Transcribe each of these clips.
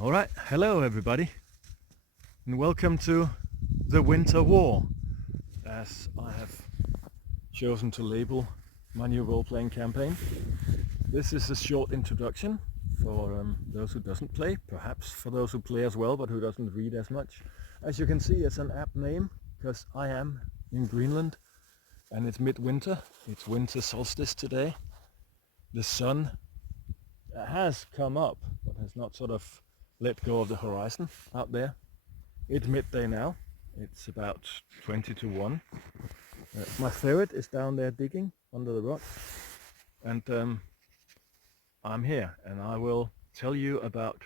All right, hello everybody, and welcome to the Winter War, as I have chosen to label my new role-playing campaign. This is a short introduction for those who doesn't play, perhaps for those who play as well, but who doesn't read as much. As you can see, it's an apt name, because I am in Greenland, and it's midwinter. It's winter solstice today. The sun has come up, but has not sort of let go of the horizon out there. It's midday now. It's about 20 to 1. My ferret is down there digging under the rock, and I'm here, and I will tell you about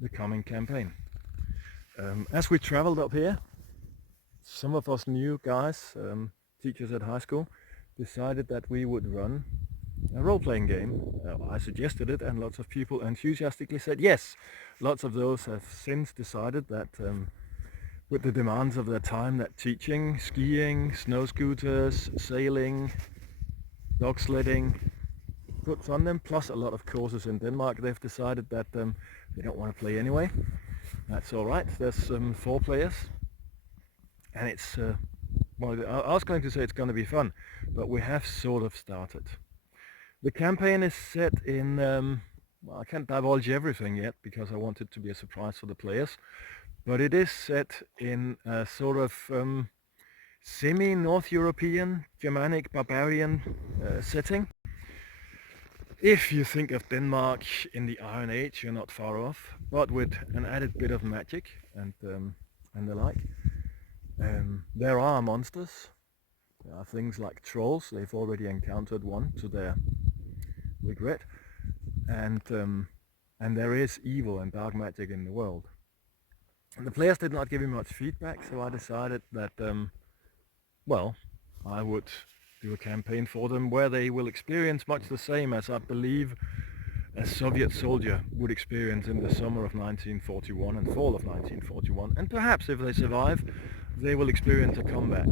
the coming campaign. As we traveled up here, some of us new guys, teachers at high school, decided that we would run a role-playing game. I suggested it, and lots of people enthusiastically said yes. Lots of those have since decided that with the demands of their time, that teaching, skiing, snow scooters, sailing, dog sledding puts on them, plus a lot of courses in Denmark, they've decided that they don't want to play anyway. That's all right. There's 4 players, and it's well, I was going to say it's going to be fun, but we have sort of started. The campaign is set in well, I can't divulge everything yet because I want it to be a surprise for the players, but it is set in a sort of semi-North European, Germanic, barbarian setting. If you think of Denmark in the Iron Age, you're not far off, but with an added bit of magic and the like. There are monsters. There are things like trolls. They've already encountered one to their regret, and there is evil and dark magic in the world. And the players did not give me much feedback, so I decided that well, I would do a campaign for them where they will experience much the same as I believe a Soviet soldier would experience in the summer of 1941 and fall of 1941, and perhaps if they survive, they will experience a comeback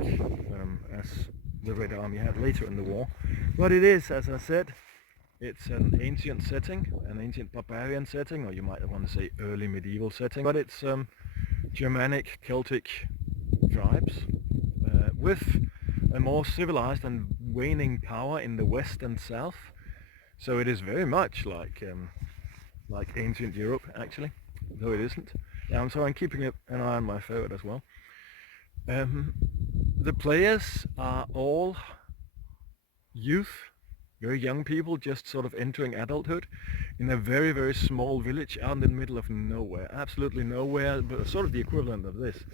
as the Red Army had later in the war. But it is, as I said, it's an ancient setting, an ancient barbarian setting, or you might want to say early medieval setting, but it's Germanic, Celtic tribes with a more civilized and waning power in the west and south. So it is very much like ancient Europe, actually, though it isn't. Yeah, so I'm keeping an eye on my ferret as well. The players are all youth, very young people, just sort of entering adulthood, in a very, very small village out in the middle of nowhere. Absolutely nowhere, but sort of the equivalent of this,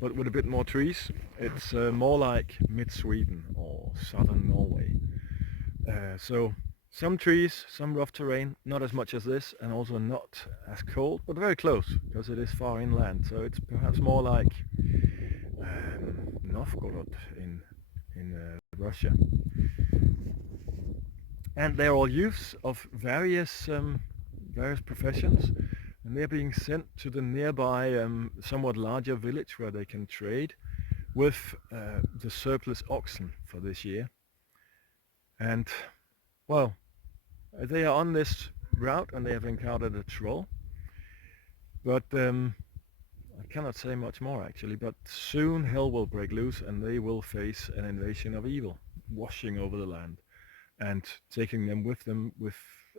but with a bit more trees. It's more like mid-Sweden or southern Norway. So some trees, some rough terrain, not as much as this, and also not as cold, but very close, because it is far inland. So it's perhaps more like Novgorod in Russia. And they're all youths of various professions, and they're being sent to the nearby somewhat larger village where they can trade with the surplus oxen for this year. And well, they are on this route and they have encountered a troll, but I cannot say much more actually, but soon hell will break loose and they will face an invasion of evil washing over the land and taking them with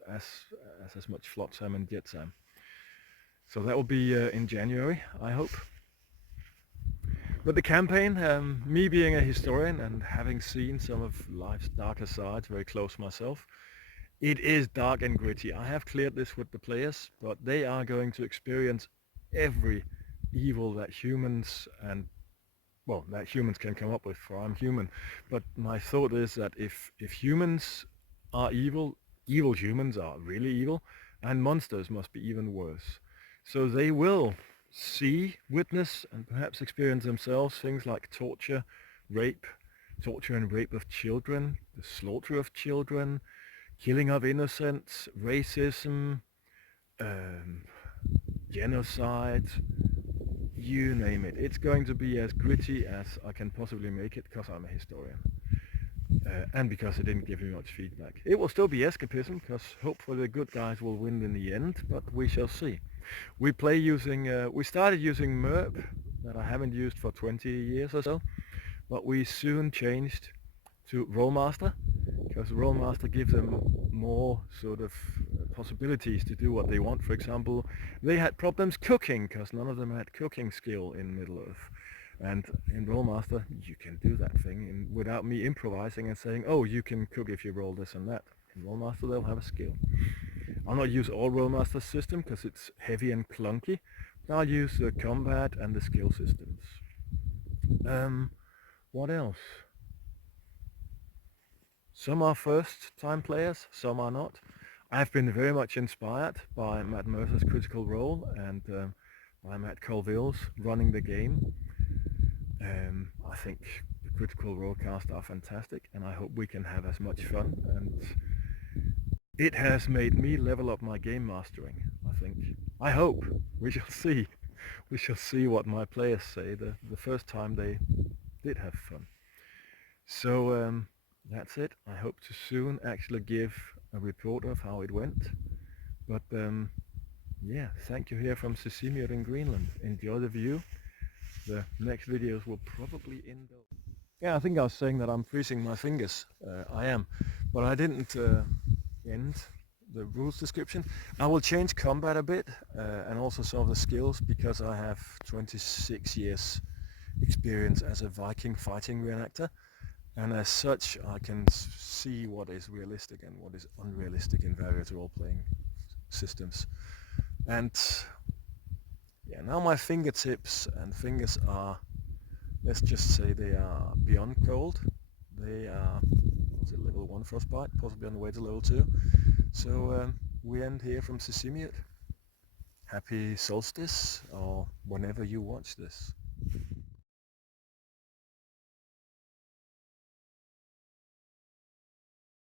as much flotsam and jetsam. So that will be in January, I hope. But the campaign, me being a historian and having seen some of life's darker sides very close myself, it is dark and gritty. I have cleared this with the players, but they are going to experience every evil that humans can come up with, for I'm human. But my thought is that if humans are evil, evil humans are really evil, and monsters must be even worse. So they will see, witness, and perhaps experience themselves things like torture and rape of children, the slaughter of children, killing of innocents, racism, genocide, you name it. It's going to be as gritty as I can possibly make it because I'm a historian. and because it didn't give me much feedback. It will still be escapism, because hopefully the good guys will win in the end, but we shall see. We started using MERP, that I haven't used for 20 years or so, but we soon changed to Rollmaster, because Rollmaster gives them more sort of possibilities to do what they want. For example, they had problems cooking, because none of them had cooking skill in Middle-earth. And in Rollmaster, you can do that thing without me improvising and saying, oh, you can cook if you roll this and that. In Rollmaster, they'll have a skill. I'll not use all Rollmaster system because it's heavy and clunky. I'll use the combat and the skill systems. What else? Some are first-time players, some are not. I've been very much inspired by Matt Mercer's Critical Role and by Matt Colville's running the game. I think the Critical Role cast are fantastic, and I hope we can have as much fun. And it has made me level up my game mastering, I think. I hope. We shall see. We shall see what my players say the first time they did have fun. So that's it. I hope to soon actually give a report of how it went. But yeah, thank you here from Sisimiut in Greenland. Enjoy the view. The next videos will probably indoors. Yeah, I think I was saying that I'm freezing my fingers. I am, but I didn't end the rules description. I will change combat a bit and also some of the skills, because I have 26 years experience as a Viking fighting reenactor, and as such I can see what is realistic and what is unrealistic in various role-playing systems. And yeah, now my fingertips and fingers are, let's just say they are beyond cold. They are, what's it, level 1 frostbite, possibly on the way to level 2. So we end here from Sisimiut. Happy solstice, or whenever you watch this.